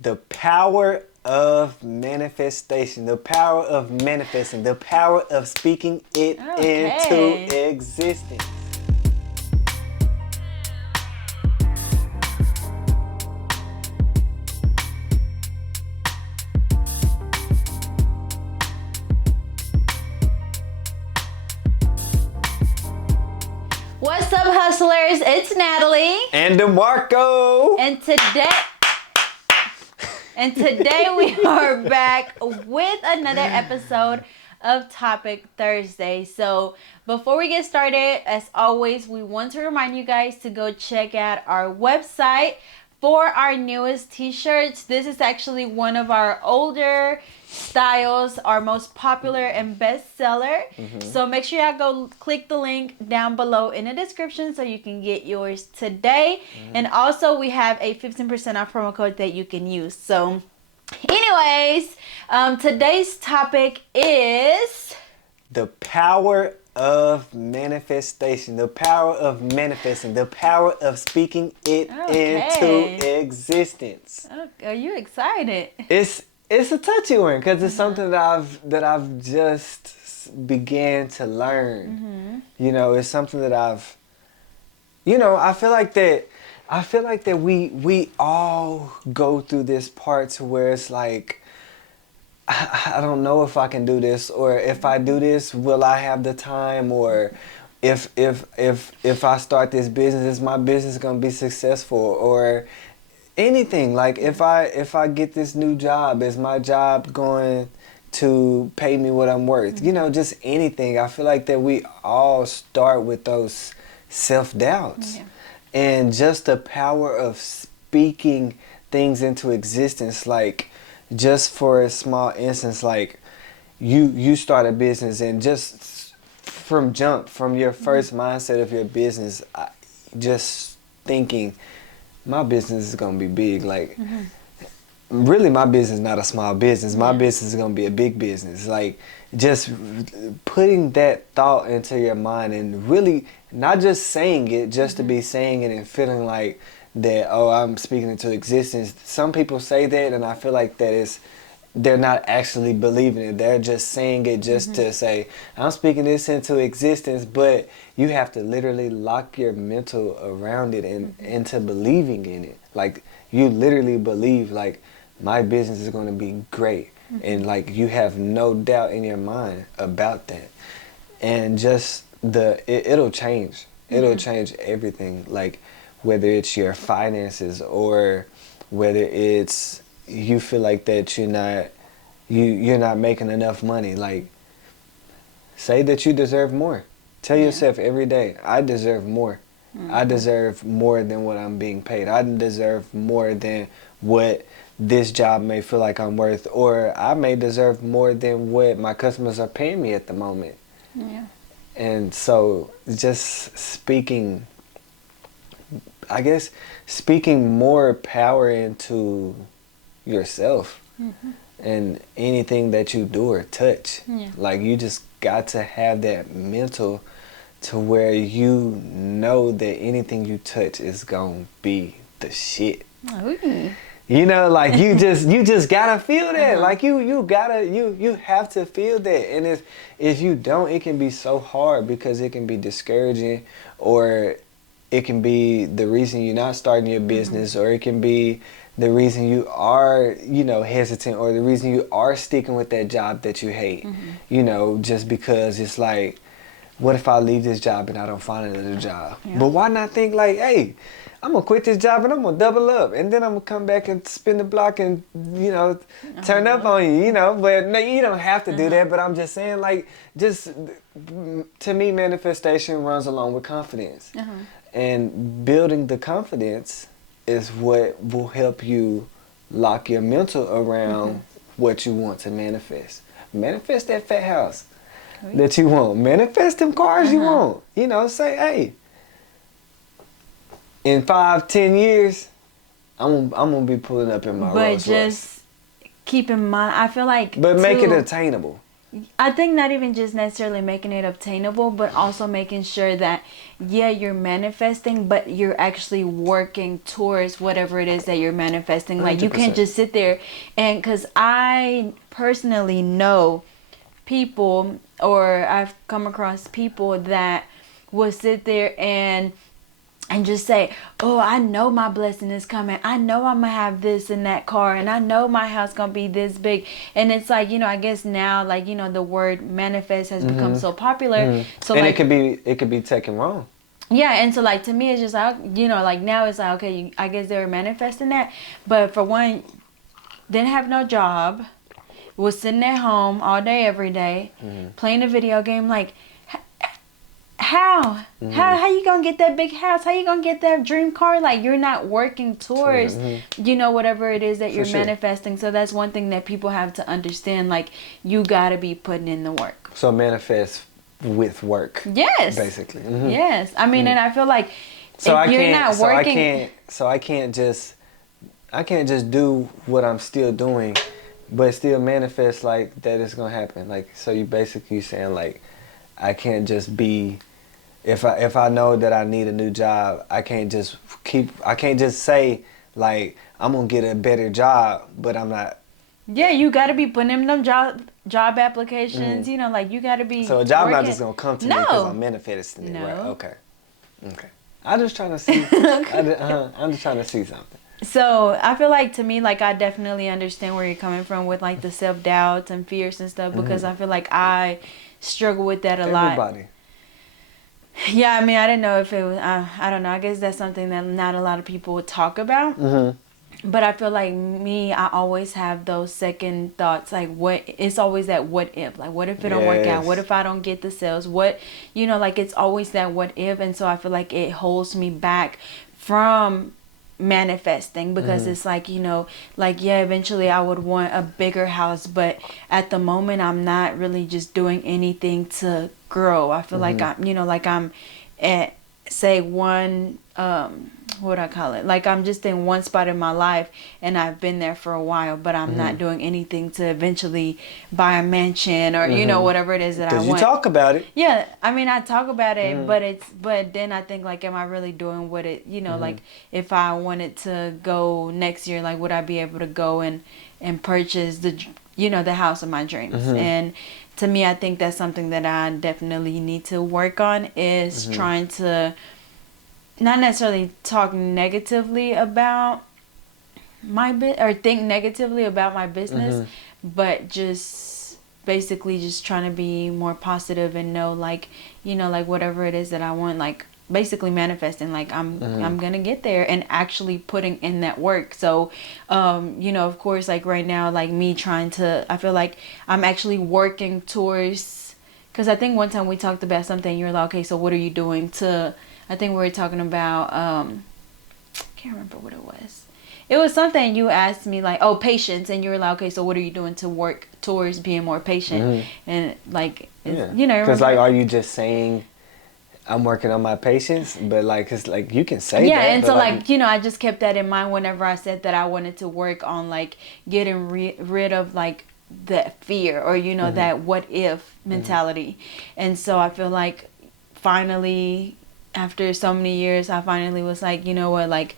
The power of manifestation, the power of manifesting, the power of speaking it into existence. What's up, hustlers? It's Natali And DeMarco. And today we are back with another episode of Topic Thursday. So before we get started, as always, we want to remind you guys to go check out our website for our newest t-shirts. This is actually one of our older styles, our most popular and best seller. So make sure y'all go click the link down below in the description so you can get yours today. And also we have a 15% off promo code that you can use. So anyways, today's topic is the power of manifestation, the power of manifesting, the power of speaking it into existence. Are you excited? It's a touchy one because it's something that I've just began to learn. You know, it's something that I feel like that we all go through this part to where it's like, I don't know if I can do this, or if I do this, will I have the time, or if I start this business, is my business gonna be successful, or anything. Like if I get this new job, is my job going to pay me what I'm worth? You know, just anything. I feel like that we all start with those self-doubts. And just the power of speaking things into existence. Like, just for a small instance, like you start a business, and just from your first mindset of your business, just thinking, my business is gonna be big. Like, really, my business is not a small business. My business is gonna be a big business. Like, just putting that thought into your mind, and really not just saying it just to be saying it and feeling like that, oh, I'm speaking into existence. Some people say that, and I feel like they're not actually believing it. They're just saying it just to say, I'm speaking this into existence, but you have to literally lock your mental around it and into believing in it. Like, you literally believe, like, my business is going to be great. And, like, you have no doubt in your mind about that. And just it'll change. It'll change everything. Like, whether it's your finances, or whether it's you feel like that you're not making enough money. Like, say that you deserve more. Tell yourself every day, I deserve more. I deserve more than what I'm being paid. I deserve more than what this job may feel like I'm worth, or I may deserve more than what my customers are paying me at the moment. And so just speaking more power into yourself and anything that you do or touch. Like, you just got to have that mental to where you know that anything you touch is gonna be the shit. You know, like, you just gotta feel that. Like, you have to feel that. And if you don't, it can be so hard, because it can be discouraging, or it can be the reason you're not starting your business, or it can be the reason you are, hesitant, or the reason you are sticking with that job that you hate. You know, just because it's like, what if I leave this job and I don't find another job? But why not think like, hey, I'm going to quit this job and I'm going to double up, and then I'm going to come back and spin the block and, turn up on you, But no, you don't have to do that. But I'm just saying, like, just, to me, manifestation runs along with confidence. And building the confidence is what will help you lock your mental around what you want to manifest. Manifest that fat house that you want. Manifest them cars you want. Say, hey, in 5-10 years, I'm gonna be pulling up in my Rolls Royce. But just keep in mind, I feel like, but make it attainable. I think not even just necessarily making it obtainable, but also making sure that, yeah, you're manifesting, but you're actually working towards whatever it is that you're manifesting. Like, you can't 100%. just sit there and, because I personally know people, or I've come across people that will sit there and just say, oh, I know my blessing is coming. I know I'm going to have this in that car. And I know my house going to be this big. And it's like, I guess now, like, the word manifest has become so popular. So and like, it could be taken wrong. yeah. And so like, to me, it's just like, like now it's like, okay, I guess they were manifesting that. But for one, didn't have no job, was sitting at home all day, every day, playing a video game. Like, how you gonna get that big house? How you gonna get that dream car? Like, you're not working towards whatever it is that you're manifesting. So that's one thing that people have to understand. Like, you gotta be putting in the work. So manifest with work. Yes, basically. Yes, I mean, and I feel like so if you're not working, I can't just do what I'm still doing, but still manifest like that it's gonna happen. Like, so you basically saying like, I can't just be. If I know that I need a new job, I can't just say like I'm gonna get a better job, but I'm not. Yeah, you gotta be putting in them job applications. Like, you gotta be. So a job working. not just gonna come to me because I'm manifesting it, right? Okay. I'm just trying to see. I'm just trying to see something. So I feel like, to me, like, I definitely understand where you're coming from with like the self-doubts and fears and stuff, because I feel like I struggle with that a lot. Everybody. Yeah, I mean, I didn't know if it was, I don't know. I guess that's something that not a lot of people would talk about. But I feel like me, I always have those second thoughts. Like, it's always that what if. Like, what if it don't work out? What if I don't get the sales? What, like, it's always that what if. And so I feel like it holds me back from manifesting, because it's like, like, yeah, eventually I would want a bigger house, but at the moment I'm not really just doing anything to grow. I feel like I'm at, say, one what do I call it, like, I'm just in one spot in my life and I've been there for a while, but I'm not doing anything to eventually buy a mansion or whatever it is that I want. You talk about it. Yeah, I mean, I talk about it, but then I think, like, am I really doing what it, like, if I wanted to go next year, like, would I be able to go and purchase the house of my dreams? And to me, I think that's something that I definitely need to work on, is trying to not necessarily talk negatively about my or think negatively about my business, but just basically just trying to be more positive and know, like, like, whatever it is that I want, like, basically manifesting, like, I'm gonna get there, and actually putting in that work. So of course, like, right now, like, me trying to, I feel like I'm actually working towards, because I think one time we talked about something, you were like, okay, so what are you doing to, I think we were talking about I can't remember what it was. It was something you asked me, like, oh, patience, and you were like, okay, so what are you doing to work towards being more patient? And like, because like, are you just saying I'm working on my patience? But like, it's like, you can say that. Yeah, and so like, I just kept that in mind whenever I said that I wanted to work on, like, getting rid of, like, that fear, or that what if mentality. And so I feel like finally, after so many years, I finally was like, you know what, like,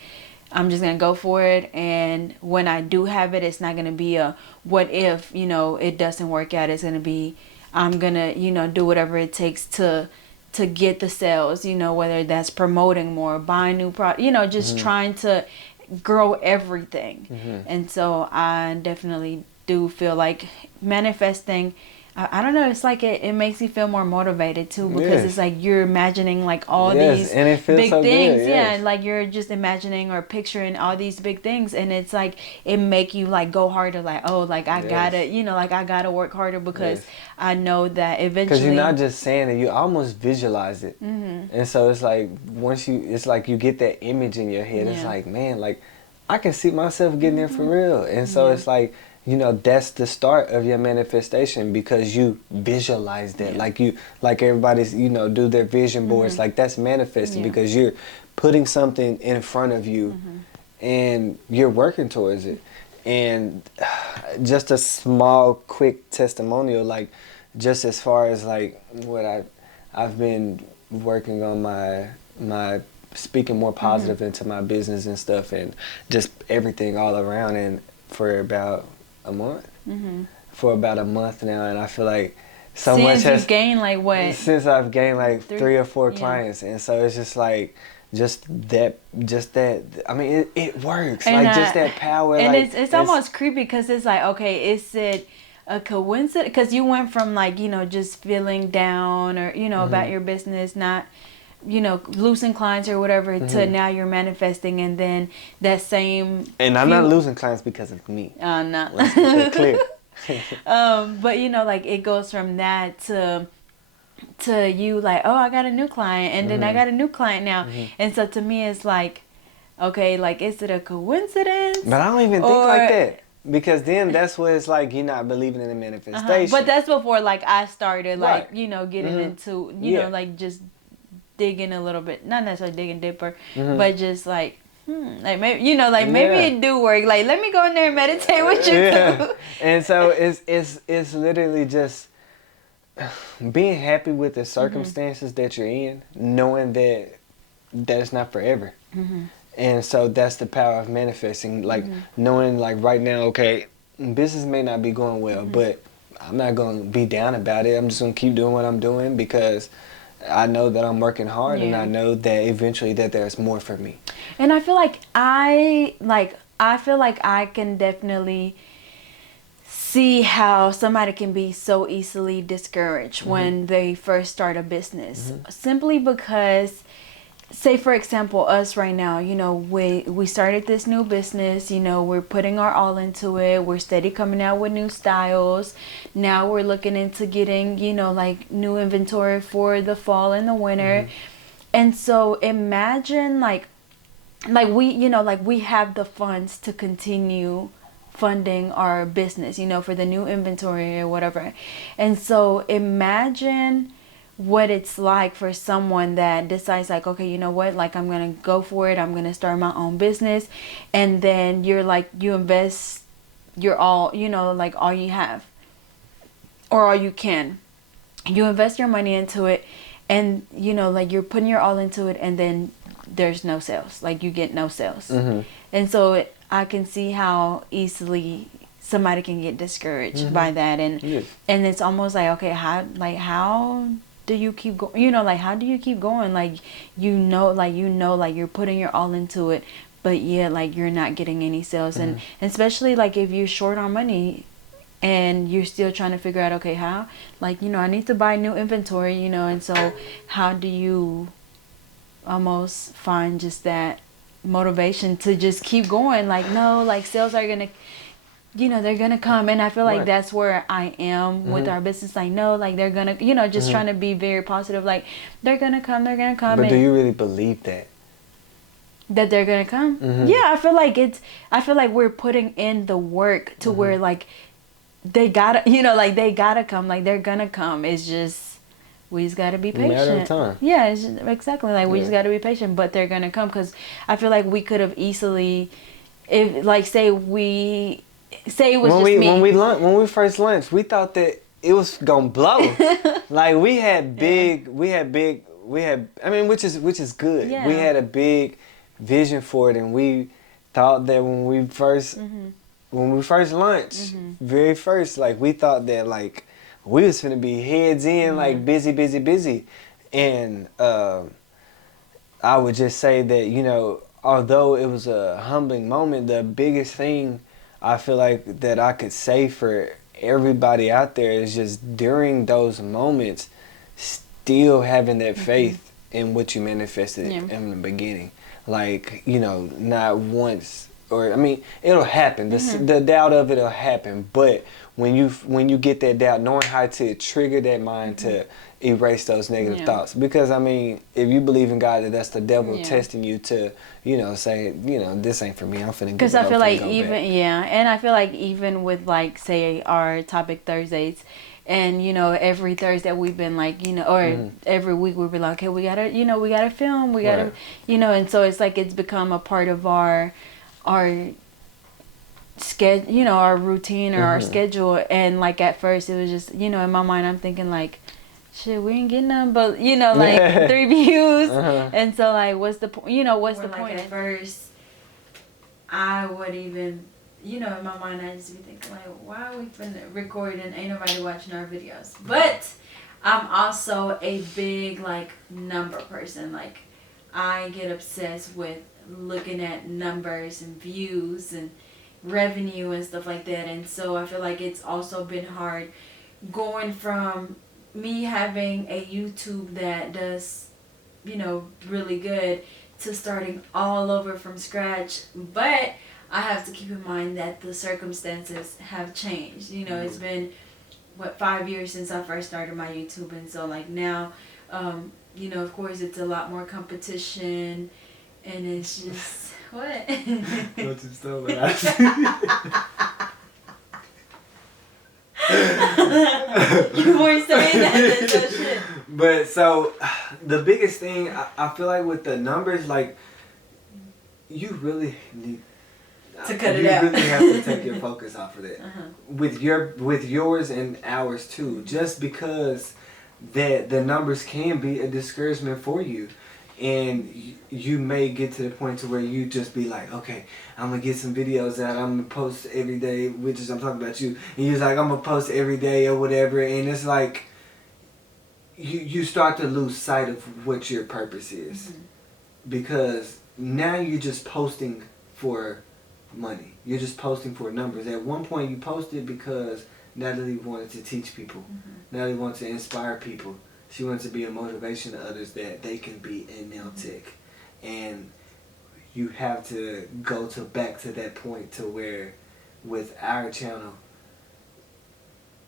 I'm just gonna go for it, and when I do have it, it's not gonna be a what if it doesn't work out. It's gonna be, I'm gonna do whatever it takes to get the sales, whether that's promoting more, buying new product, just trying to grow everything. And so I definitely do feel like manifesting, I don't know, it's like it makes you feel more motivated too, because it's like you're imagining, like, all these and it feels big so things. good, Yeah, like, you're just imagining or picturing all these big things, and it's like it make you, like, go harder, like, oh, like, I gotta like, I gotta work harder, because I know that eventually, because you're not just saying it, you almost visualize it. And so it's like, it's like you get that image in your head. It's like, man, like, I can see myself getting there for real. And so it's like, that's the start of your manifestation, because you visualize that. Like everybody's, do their vision boards. Like, that's manifesting, because you're putting something in front of you and you're working towards it. And just a small, quick testimonial, like, just as far as like what I've been working on my speaking more positive into my business and stuff, and just everything all around, and for about a month. For about a month now, and I feel like so since much has you've gained like what? Since I've gained like three or four clients, and so it's just like just that. I mean, it works. And like just that power. And like, it's almost creepy because it's like, okay, is it a coincidence? Because you went from like, you know, just feeling down or, you know, about your business, not, you know, losing clients or whatever, to now you're manifesting, and then that same. And I'm not losing clients because of me. No. Let's get that clear. But you know, like it goes from that to you like, oh, I got a new client, and then I got a new client now, and so to me it's like, okay, like is it a coincidence? But I don't even think like that, because then that's what it's like, you're not believing in the manifestation. But that's before like I started like Right. you know getting into you know like just digging a little bit, not necessarily digging deeper, but just like like maybe you know like maybe it do work, like let me go in there and meditate with you too. And so it's literally just being happy with the circumstances that you're in, knowing that it's not forever. And so that's the power of manifesting, like knowing like right now, okay, business may not be going well, but I'm not going to be down about it. I'm just going to keep doing what I'm doing, because I know that I'm working hard, and I know that eventually that there's more for me. And I feel like I can definitely see how somebody can be so easily discouraged when they first start a business, simply because, say for example, us right now, you know, we started this new business, you know, we're putting our all into it, we're steady coming out with new styles. Now we're looking into getting, you know, like new inventory for the fall and the winter. And so imagine like we, you know, like we have the funds to continue funding our business, you know, for the new inventory or whatever. And so imagine what it's like for someone that decides like, okay, you know what, like I'm gonna go for it, I'm gonna start my own business, and then you're like, you invest your all, you know, like all you have or all you can, you invest your money into it, and you know, like you're putting your all into it, and then there's no sales, like you get no sales. And so I can see how easily somebody can get discouraged by that, and and it's almost like, okay, how do you keep going? You know, like how do you keep going? Like you know, like you're putting your all into it, but yet like you're not getting any sales, and especially like if you're short on money and you're still trying to figure out, okay, how, like, you know, I need to buy new inventory, you know, and so how do you almost find just that motivation to just keep going? Like, no, like sales are gonna, you know, they're gonna come. And I feel like that's where I am with our business. Like, no, like they're gonna, you know, just trying to be very positive, like they're gonna come. But do you really believe that they're gonna come? Yeah, I feel like we're putting in the work to where like they gotta, you know, like they gotta come, like they're gonna come. It's just, we just gotta be patient. Matter of time. Yeah, it's just, exactly. Like we just gotta be patient, but they're gonna come. Because I feel like we could have easily, if like say it was when we first launched, we thought that it was gonna blow. Like we had big, I mean, which is good. Yeah. We had a big vision for it, and we thought that when we first launched, very first, like we thought that like we was finna be heads in, like busy. And I would just say that, you know, although it was a humbling moment, the biggest thing I feel like that I could say for everybody out there is just during those moments, still having that faith in what you manifested in the beginning. Like, you know, not once, or I mean, it'll happen. The doubt of it'll happen, but when you get that doubt, knowing how to trigger that mind to erase those negative thoughts. Because I mean, if you believe in God, that's the devil testing you to, you know, say, you know, this ain't for me, I'm finna. Because I feel like and I feel like even with like say our topic Thursdays, and you know, every Thursday we've been like, you know, or every week we've been like, okay, we gotta film, we gotta, you know, and so it's like it's become a part of our our routine or our schedule. And like at first it was just, in my mind I'm thinking like, shit, we ain't getting them, but like 3 views. And so like, what's the point? What's the point? At first, I would even, in my mind, I just be thinking like, why are we finna record and ain't nobody watching our videos? But I'm also a big like number person. Like, I get obsessed with looking at numbers and views and revenue and stuff like that. And so I feel like it's also been hard going from me having a YouTube that does, really good, to starting all over from scratch. But I have to keep in mind that the circumstances have changed. It's been 5 years since I first started my YouTube, and so like now, of course it's a lot more competition, and it's just what? Don't you stop it. You weren't saying that. That's so shit. But so, the biggest thing I feel like with the numbers, like, you really need to cut it out. You really have to take your focus off of that. With yours and ours too. Just because the numbers can be a discouragement for you. And you may get to the point to where you just be like, okay, I'm going to get some videos out. I'm going to post every day, which is, I'm talking about you. And you're like, I'm going to post every day or whatever. And it's like, you start to lose sight of what your purpose is. Because now you're just posting for money. You're just posting for numbers. At one point you posted because Natali wanted to teach people. Natali wanted to inspire people. She wants to be a motivation to others that they can be in nail tech. And you have to go back to that point to where with our channel,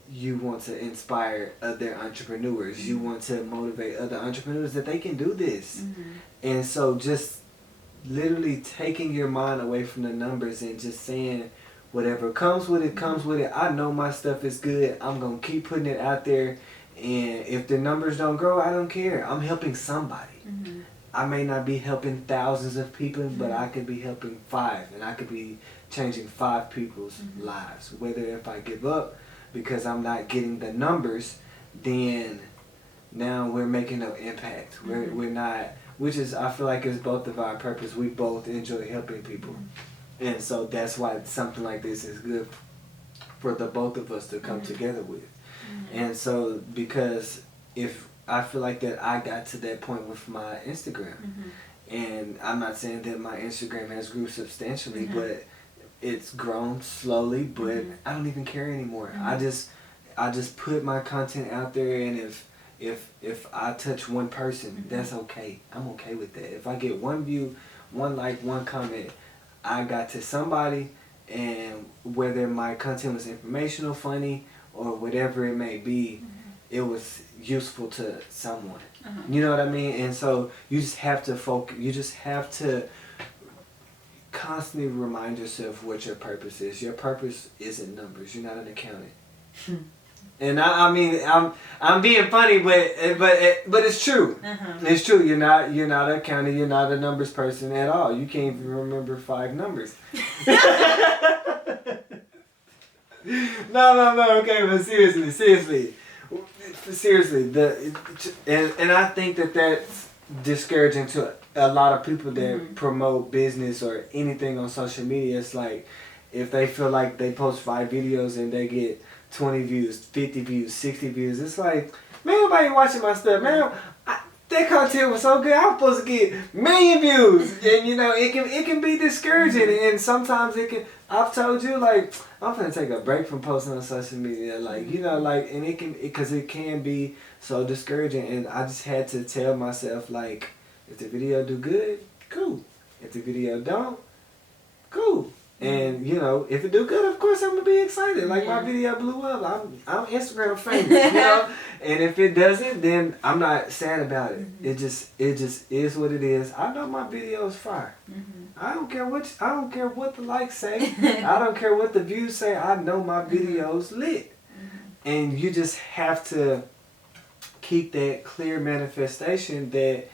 you want to inspire other entrepreneurs. You want to motivate other entrepreneurs that they can do this. And so just literally taking your mind away from the numbers and just saying whatever comes with it, comes with it. I know my stuff is good. I'm going to keep putting it out there. And if the numbers don't grow, I don't care. I'm helping somebody. I may not be helping thousands of people, but I could be helping 5. And I could be changing 5 people's lives. Whether if I give up because I'm not getting the numbers, then now we're making no impact. We're not, which is, I feel like is both of our purpose. We both enjoy helping people. And so that's why something like this is good for the both of us to come together with. And so, because if I feel like that I got to that point with my Instagram, and I'm not saying that my Instagram has grew substantially, but it's grown slowly, but I don't even care anymore. I just put my content out there, and if I touch one person, that's okay. I'm okay with that. If I get 1 view, 1 like, 1 comment, I got to somebody, and whether my content was informational, funny, or whatever it may be, it was useful to someone. You know what I mean? And so you just have to focus. You just have to constantly remind yourself what your purpose is. Your purpose isn't numbers. You're not an accountant. And I mean, I'm being funny, but it's true. It's true. You're not an accountant. You're not a numbers person at all. You can't even remember 5 numbers. No. Okay, but seriously. And I think that's discouraging to a lot of people that promote business or anything on social media. It's like if they feel like they post 5 videos and they get 20 views, 50 views, 60 views, it's like, man, nobody watching my stuff, man. That content was so good. I was supposed to get 1 million views, and it can be discouraging, and sometimes it can. I've told you, like, I'm gonna take a break from posting on social media, like, and because it can be so discouraging, and I just had to tell myself, like, if the video do good, cool. If the video don't, cool. And if it do good, of course I'm gonna be excited. Like my video blew up. I'm Instagram famous, And if it doesn't, then I'm not sad about it. It just is what it is. I know my video is fire. I don't care what the likes say. I don't care what the views say. I know my video's lit. And you just have to keep that clear manifestation that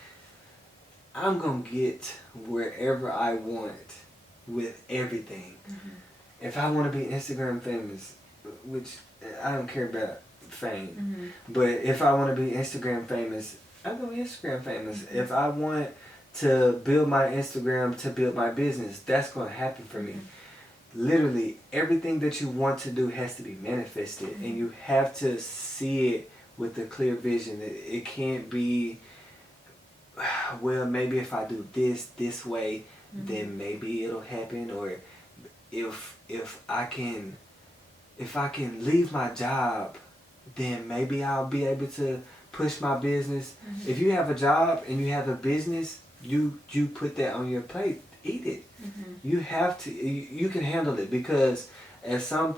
I'm gonna get wherever I want with everything. if I want to be Instagram famous, which I don't care about fame, but if I want to be Instagram famous, I'm going to be Instagram famous. If I want to build my Instagram to build my business, that's going to happen for me. Literally, everything that you want to do has to be manifested, and you have to see it with a clear vision. It can't be, well, maybe if I do this way, then maybe it'll happen, or if I can leave my job, then maybe I'll be able to push my business. If you have a job and you have a business, you put that on your plate. Eat it. You have to. You can handle it, because at some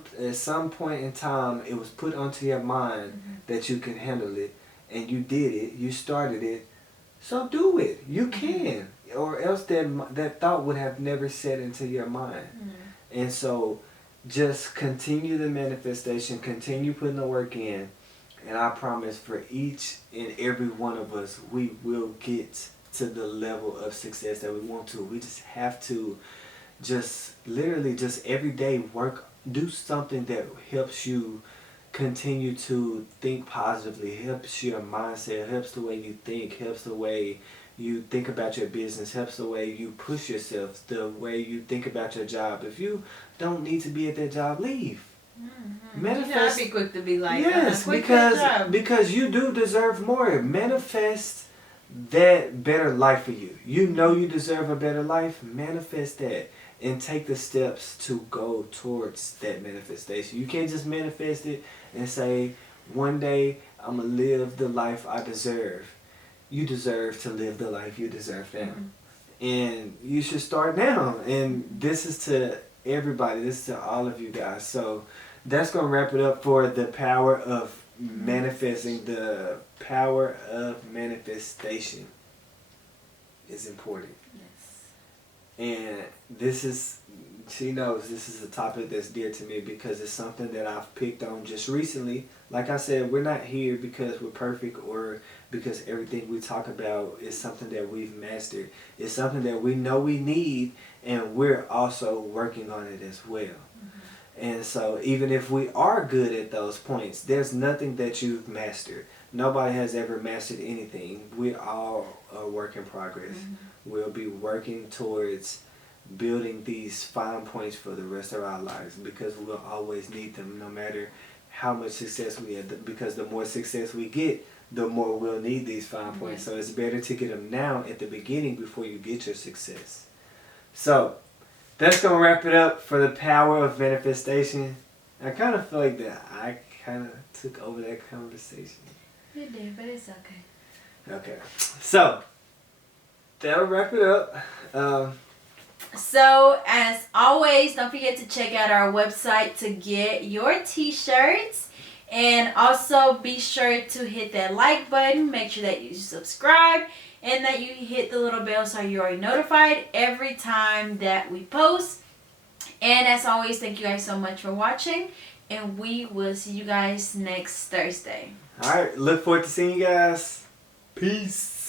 point in time it was put onto your mind that you can handle it, and you did it. You started it, so do it. You can, or else that thought would have never set into your mind. And so, just continue the manifestation. Continue putting the work in, and I promise, for each and every one of us, we will get to the level of success that we want to. We just have to literally every day do something that helps you continue to think positively, helps your mindset, helps the way you think, helps the way you think about your business, helps the way you push yourself, the way you think about your job. If you don't need to be at that job, leave. Manifest. I'd be quick to be like, yes, because you do deserve more. Manifest that better life for you. You know you deserve a better life. Manifest that and take the steps to go towards that manifestation. You can't just manifest it and say, one day I'm going to live the life I deserve. You deserve to live the life you deserve now. And you should start now. And this is to everybody. This is to all of you guys. So that's going to wrap it up for the power of manifesting. The power of manifestation is important. And she knows this is a topic that's dear to me, because it's something that I've picked on just recently. Like I said, we're not here because we're perfect or because everything we talk about is something that we've mastered. It's something that we know we need, and we're also working on it as well. And so even if we are good at those points, there's nothing that you've mastered. Nobody has ever mastered anything. We're all a work in progress. We'll be working towards building these fine points for the rest of our lives, because we'll always need them no matter how much success we have. Because the more success we get, the more we'll need these fine points. So it's better to get them now at the beginning before you get your success. So that's going to wrap it up for the power of manifestation. I kind of feel like that I kind of took over that conversation. You did, but it's okay. Okay. So that'll wrap it up. So, as always, don't forget to check out our website to get your t-shirts. And also be sure to hit that like button. Make sure that you subscribe and that you hit the little bell so you are notified every time that we post. And as always, thank you guys so much for watching. And we will see you guys next Thursday. All right. Look forward to seeing you guys. Peace.